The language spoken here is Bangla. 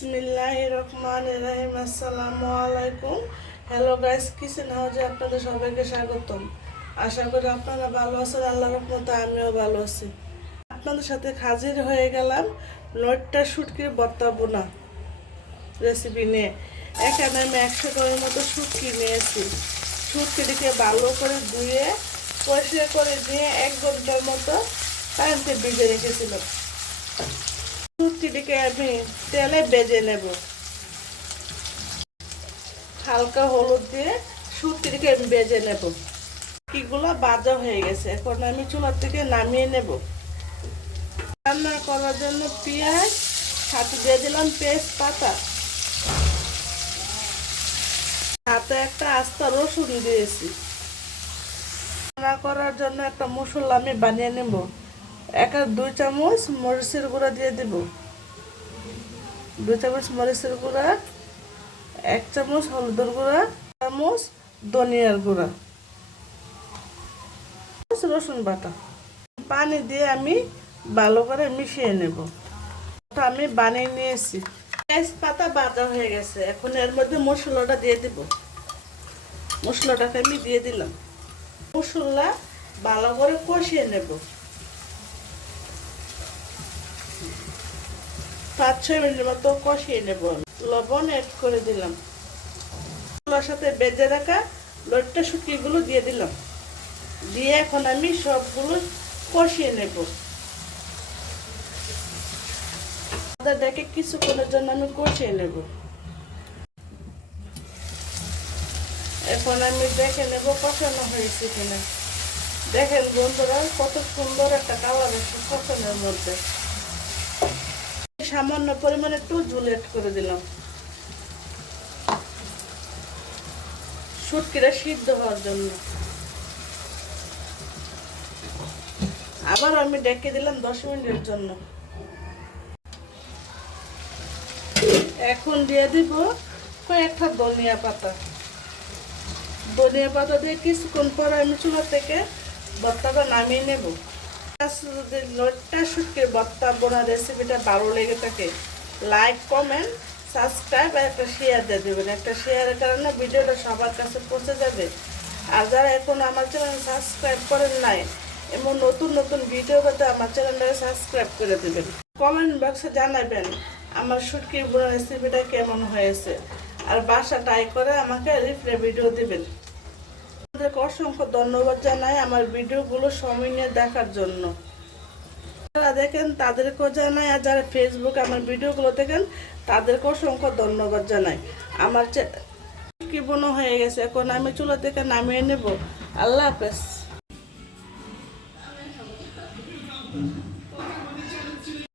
বিসমিল্লাহিররহমানিররহিম। আসসালামু আলাইকুম। হ্যালো গাইস, কিচেন হাউজে আপনাদের সবাইকে স্বাগতম। আশা করি আপনারা ভালো আছেন। আল্লাহর রহমতে আমিও ভালো আছি। আপনাদের সাথে হাজির হয়ে গেলাম নয়টা শুটকির ভর্তা বোনা রেসিপি নিয়ে। এখানে আমি 100 গ্রামের মতো শুটকি নিয়েছি। শুটকিটিকে ভালো করে ধুয়ে পরিষ্কার করে দিয়ে 1 ঘন্টার মতো পানিতে ভিজে রেখেছিলাম। শুটকিটিকে আমি তেলে ভেজে নেব। হালকা হলুদ দিয়ে শুটকিটিকে আমি ভেজে নেব। শুটকিগুলো ভাজা হয়ে গেছে, এখন আমি চুলা থেকে নামিয়ে নেব। রান্না করার জন্য পেঁয়াজ সাথে দিয়ে দিলাম তেজপাতা, সাথে একটা আস্তা রসুন দিয়েছি। রান্না করার জন্য একটা মশলা আমি বানিয়ে নেব। 2 চামচ মরিচের গুঁড়া দিয়ে দেব, 2 চামচ মরিচের গুঁড়া, 1 চামচ হলুদের গুঁড়া, 1 চামচ ধনিয়ার গুঁড়া, রসুন বাটা। পানি দিয়ে আমি ভালো করে মিশিয়ে নেব। আমি বানিয়ে নিয়েছি। তেজপাতা ভাজা হয়ে গেছে, এখন এর মধ্যে মশলাটা দিয়ে দেব। মশলাটাকে আমি দিয়ে দিলাম। মশলা ভালো করে কষিয়ে নেব। 5-6 মিনিটের মতো কষিয়ে নেব। লবণ অ্যাড করে দিলাম। মশলার সাথে বেজে রাখা লটটা শুটকিগুলো দিয়ে দিলাম। দিয়ে এখন আমি সবগুলো কষিয়ে নেব। দেখে কিছুক্ষণের জন্য আমি কষিয়ে নেব। এখন আমি দেখে নেব কষানো হয়েছে কিনা। দেখেন বন্ধুরা, কত সুন্দর একটা কালার আসছে কষানোর মধ্যে। সামান্য পরিমাণে একটু ঝোল অ্যাড করে দিলাম শুটকিটা সিদ্ধ হওয়ার জন্য। আবার আমি ডেকে দিলাম 10 মিনিটের জন্য। এখন দিয়ে দিব কয়েকটা ধনিয়া পাতা। ধনিয়া পাতা দিয়ে কিছুক্ষণ পর আমি চুলা থেকে ভর্তাটা নামিয়ে নেব। যদি লটটা শুটকির ভর্তা বোনা রেসিপিটা ভালো লেগে থাকে, লাইক, কমেন্ট, সাবস্ক্রাইব আর একটা শেয়ার দিয়ে দেবেন। একটা শেয়ারের কারণে ভিডিওটা সবার কাছে পৌঁছে যাবে। আর যারা এখন আমার চ্যানেল সাবস্ক্রাইব করেন নাই, এমন নতুন নতুন ভিডিও পেতে আমার চ্যানেলটাকে সাবস্ক্রাইব করে দেবেন। কমেন্ট বক্সে জানাবেন আমার শুটকির বোনা রেসিপিটা কেমন হয়েছে, আর বাসা ট্রাই করে আমাকে রিপ্লে ভিডিও দেবেন। আপনাদেরকে অসংখ্য ধন্যবাদ জানাই আমার ভিডিওগুলো সময় নিয়ে দেখার জন্য। যারা দেখেন তাদেরকেও জানাই, আর যারা ফেসবুকে আমার ভিডিওগুলো দেখেন তাদেরকে অসংখ্য ধন্যবাদ জানাই। আমার কি বোনা হয়ে গেছে, এখন আমি চুলা থেকে নামিয়ে নেব। আল্লাহ হাফেজ।